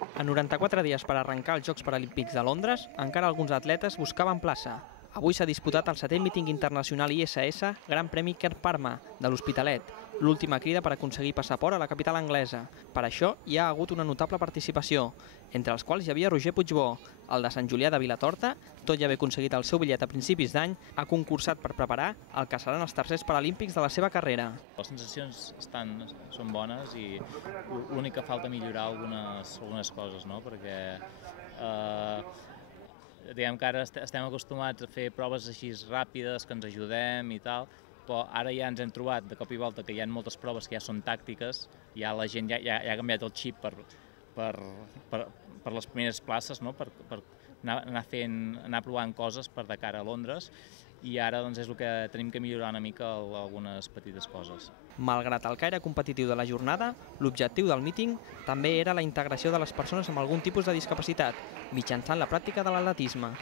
A 94 dies per arrencar els Jocs Paralímpics de Londres, encara alguns atletes buscaven plaça. Avui s'ha disputat el 7è míting internacional ISS Gran Premi Ker Parma, de l'Hospitalet, l'última crida per aconseguir passaport a la capital anglesa. Per això hi ha hagut una notable participació, entre els quals hi havia Roger Puigbó, el de Sant Julià de Vilatorta, tot i haver aconseguit el seu bitllet a principis d'any, ha concursat per preparar el que seran els tercers paralímpics de la seva carrera. Les sensacions són bones i l'únic que falta millorar algunes coses, no? Perquè diguem que ara estem acostumats a fer proves així ràpides, que ens ajudem i tal, però ara ja ens hem trobat de cop i volta que hi ha moltes proves que ja són tàctiques, ja la gent ja ha canviat el xip per les primeres places, no? Per anar provant coses per de cara a Londres, i ara doncs, és el que tenim que millorar una mica algunes petites coses. Malgrat el caire competitiu de la jornada, l'objectiu del míting també era la integració de les persones amb algun tipus de discapacitat, mitjançant la pràctica de l'atletisme.